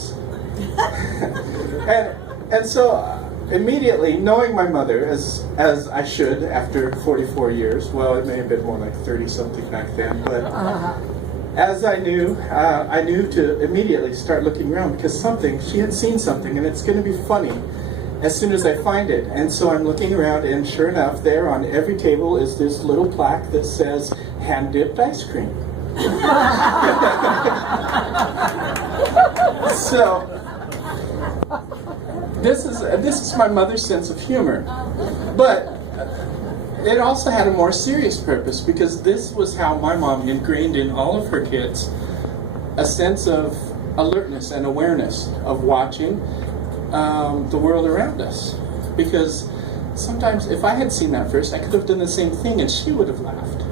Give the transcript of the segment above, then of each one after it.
house. and so immediately, knowing my mother, as I should after 44 years, well, it may have been more like 30-something back then, but as I knew to immediately start looking around, because she had seen something, and it's going to be funny as soon as I find it. And so I'm looking around, and sure enough, there on every table is this little plaque that says, hand-dipped ice cream. So, this is my mother's sense of humor. But it also had a more serious purpose, because this was how my mom ingrained in all of her kids a sense of alertness and awareness of watching the world around us. Because sometimes if I had seen that first, I could have done the same thing and she would have laughed,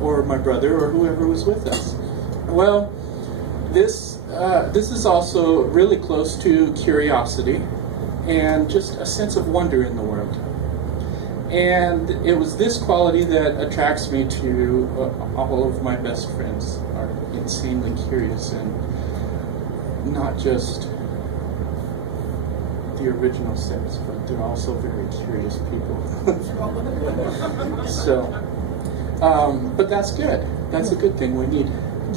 or my brother or whoever was with us. Well, this is also really close to curiosity and just a sense of wonder in the world. And it was this quality that attracts me to all of my best friends. Are insanely curious, and not just the original sense, but they're also very curious people. So, but that's good. That's a good thing. We need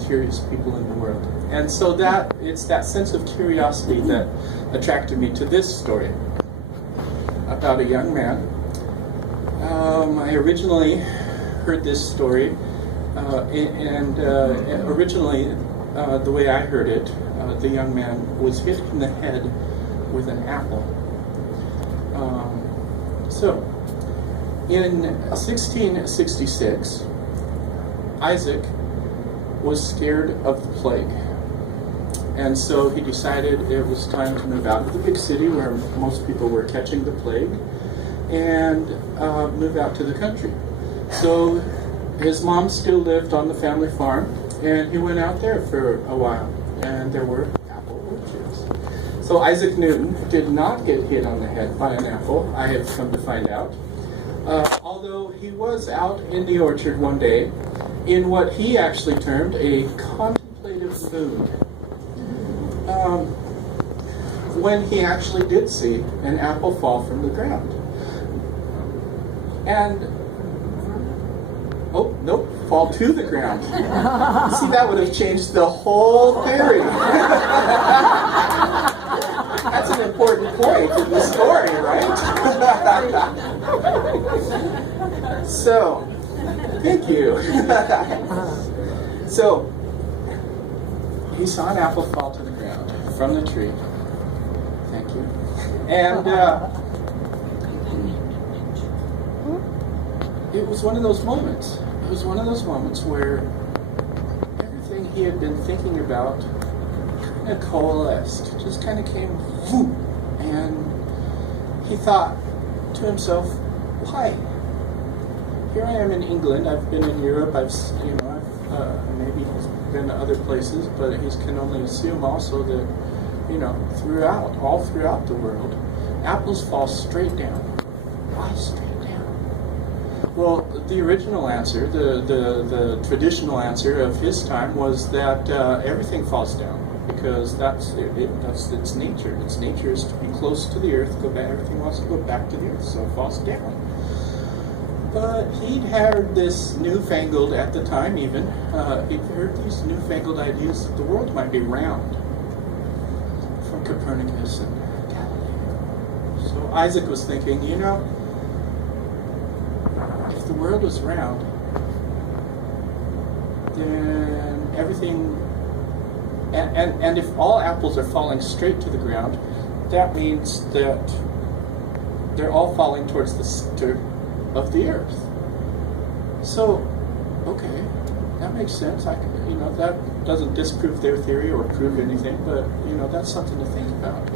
curious people in the world. And so it's that sense of curiosity that attracted me to this story about a young man. I originally heard this story, originally the way I heard it, the young man was hit in the head with an apple. So, in 1666, Isaac was scared of the plague. And so he decided it was time to move out of the big city where most people were catching the plague and move out to the country. So his mom still lived on the family farm, and he went out there for a while, and there were apple orchards. So Isaac Newton did not get hit on the head by an apple, I have come to find out. Although he was out in the orchard one day in what he actually termed a contemplative mood, when he actually did see an apple fall from the ground. And, oh, nope, fall to the ground. See, that would have changed the whole theory. That's an important point in the story, right? So, thank you. So, he saw an apple fall to the ground from the tree. Thank you. And it was one of those moments. It was one of those moments where everything he had been thinking about kind of coalesced, just kind of came, whoop, and he thought to himself, why? Here I am in England. I've been in Europe. Maybe he's been to other places, but he can only assume also that, all throughout the world, apples fall straight down. Why straight down? Well, the original answer, the traditional answer of his time was that everything falls down, because that's its nature. Its nature is to be close to the earth, go back. Everything wants to go back to the earth, so it falls down. But he'd heard this newfangled, at the time even, he'd heard these newfangled ideas that the world might be round from Copernicus and Galileo. So Isaac was thinking, if the world was round, then everything, and if all apples are falling straight to the ground, that means that they're all falling towards the center of the earth. So, okay, that makes sense. That doesn't disprove their theory or prove anything, but that's something to think about.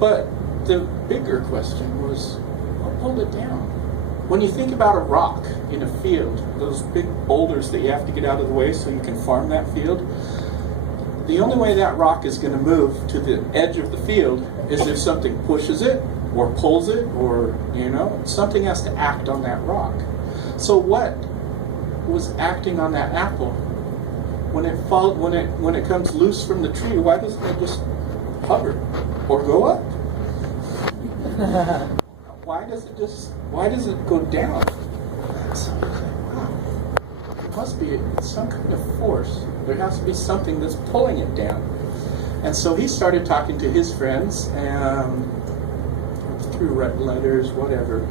But the bigger question was, what pulled it down? When you think about a rock in a field, those big boulders that you have to get out of the way so you can farm that field, the only way that rock is going to move to the edge of the field is if something pushes it, or pulls it, or, something has to act on that rock. So what was acting on that apple when it comes loose from the tree, why doesn't it just hover or go up? Why does it go down? So I was like, wow, there must be some kind of force. There has to be something that's pulling it down. And so he started talking to his friends, and through letters, whatever,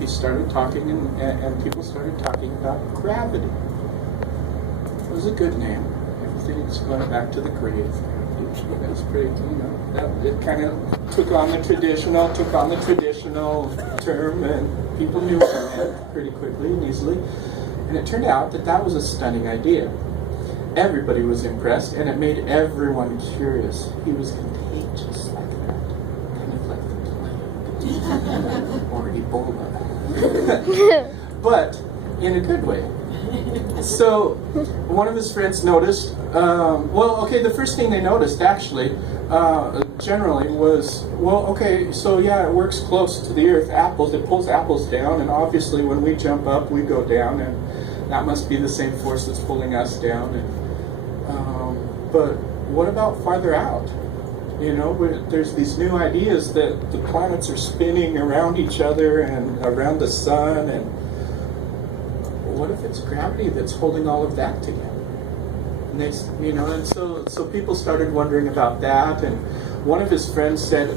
he started talking, and people started talking about gravity. It was a good name. Everything's going back to the grave. That's pretty, it kind of took on the traditional term, and people knew it pretty quickly and easily. And it turned out that was a stunning idea. Everybody was impressed, and it made everyone curious. He was contagious like that, kind of like the plague or Ebola, but in a good way. So one of his friends noticed, the first thing they noticed actually, generally was, it works close to the earth, it pulls apples down, and obviously when we jump up, we go down, and that must be the same force that's pulling us down. But what about farther out? There's these new ideas that the planets are spinning around each other and around the sun, and what if it's gravity that's holding all of that together? And so people started wondering about that, and one of his friends said,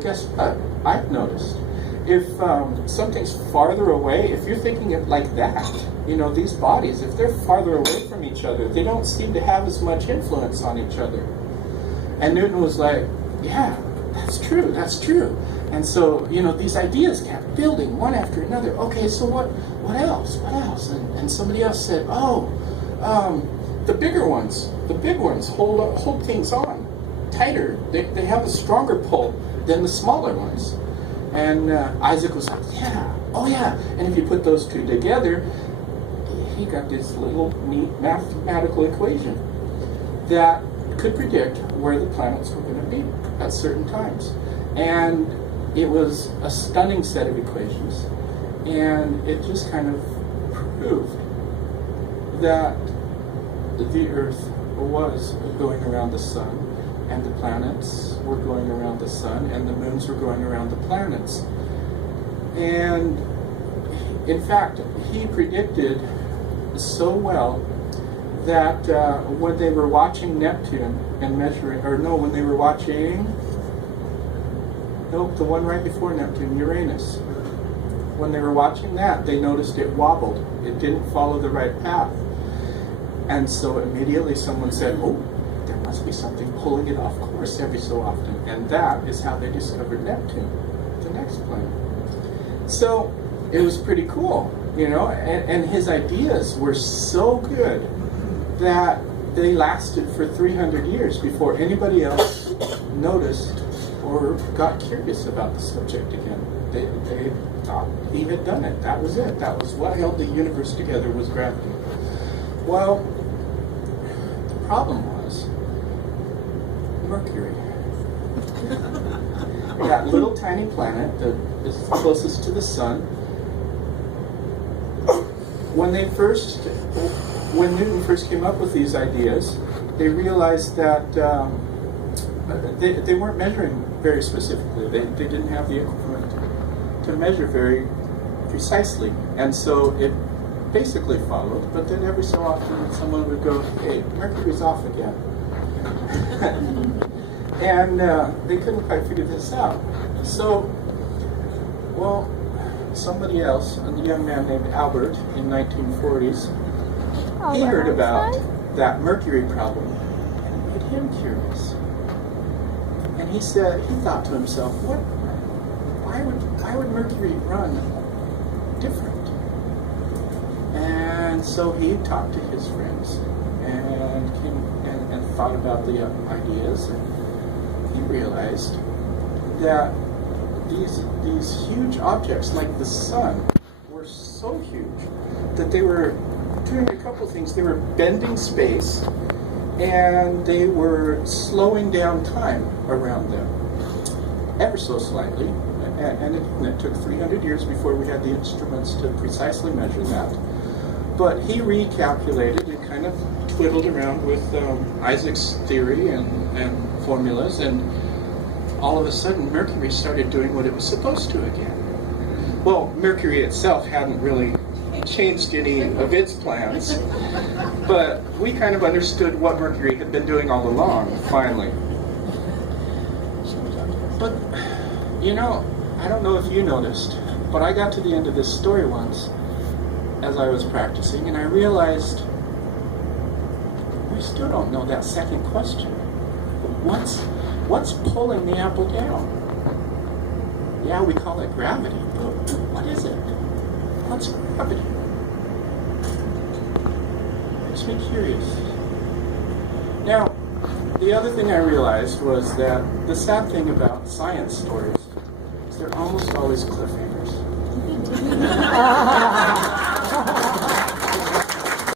guess what? I've noticed. If something's farther away, if you're thinking it like that, these bodies, if they're farther away from each other, they don't seem to have as much influence on each other. And Newton was like, yeah, that's true. And so, these ideas kept building one after another. Okay, so what else? And somebody else said, the bigger ones, the big ones hold things on tighter. They have a stronger pull than the smaller ones. And Isaac was like, yeah. And if you put those two together, he got this little neat mathematical equation that could predict where the planets were going to be at certain times. And it was a stunning set of equations, and it just kind of proved that the Earth was going around the sun, and the planets were going around the sun, and the moons were going around the planets. And in fact, he predicted so well that when they were watching Neptune and when they were watching, the one right before Neptune, Uranus, when they were watching that, they noticed it wobbled. It didn't follow the right path. And so immediately someone said, there must be something pulling it off course every so often. And that is how they discovered Neptune, the next planet. So it was pretty cool, and his ideas were so good that they lasted for 300 years before anybody else noticed or got curious about the subject again. They thought he had done it. That was it. That was what held the universe together, was gravity. Well, the problem was Mercury. That little tiny planet that is closest to the sun. When Newton first came up with these ideas, they realized that they weren't measuring very specifically. They didn't have the equipment to measure very precisely. And so it basically followed, but then every so often someone would go, hey, Mercury's off again. And they couldn't quite figure this out. So, somebody else, a young man named Albert in 1940s, he heard about that Mercury problem, and it made him curious. And he thought to himself, why would Mercury run different? And so he talked to his friends and thought about the ideas, and he realized that these huge objects like the sun were so huge that they were doing a couple things. They were bending space, and they were slowing down time around them ever so slightly. And it took 300 years before we had the instruments to precisely measure that. But he recalculated and kind of twiddled around with Isaac's theory and formulas, and all of a sudden Mercury started doing what it was supposed to again. Well, Mercury itself hadn't really changed any of its plans, but we kind of understood what Mercury had been doing all along, finally. But, you know, I don't know if you noticed, but I got to the end of this story once as I was practicing, and I realized we still don't know that second question. What's pulling the apple down? Yeah, we call it gravity, but what is it? What's gravity? Makes me curious. Now, the other thing I realized was that the sad thing about science stories is they're almost always cliffhangers.